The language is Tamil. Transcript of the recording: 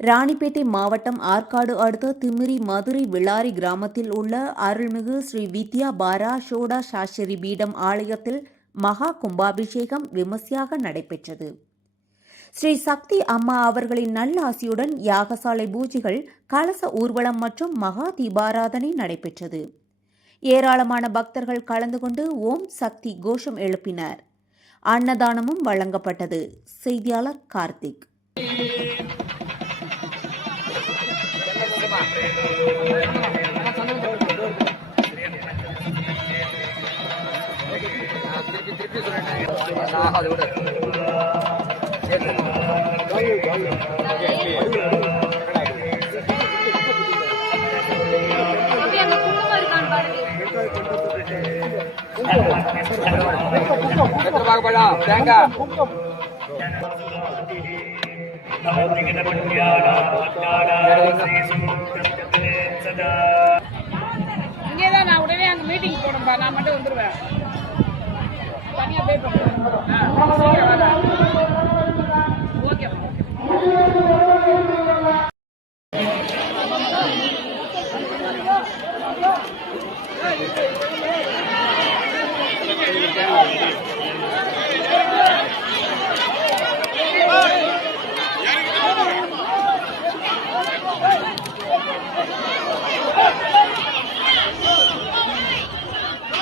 ராணிப்பேட்டை மாவட்டம் ஆற்காடு அடுத்த திமிரி மதுரை விளாரி கிராமத்தில் உள்ள அருள்மிகு ஸ்ரீ வித்யா பாரா ஷோடா சாஸ்திரி பீடம் ஆலயத்தில் மகா கும்பாபிஷேகம் விமர்சையாக நடைபெற்றது. ஸ்ரீ சக்தி அம்மா அவர்களின் நல்லாசியுடன் யாகசாலை பூஜைகள், கலச ஊர்வலம் மற்றும் மகா தீபாராதனை நடைபெற்றது. ஏராளமான பக்தர்கள் கலந்து கொண்டு ஓம் சக்தி கோஷம் எழுப்பினர். அன்னதானமும் வழங்கப்பட்டது. செய்தியாளர் கார்த்திக். இங்கேதான் நான் உடனே அங்க மீட்டிங் போனேன்பா. நான் மட்டும் வந்துருவேன். தனியா போய்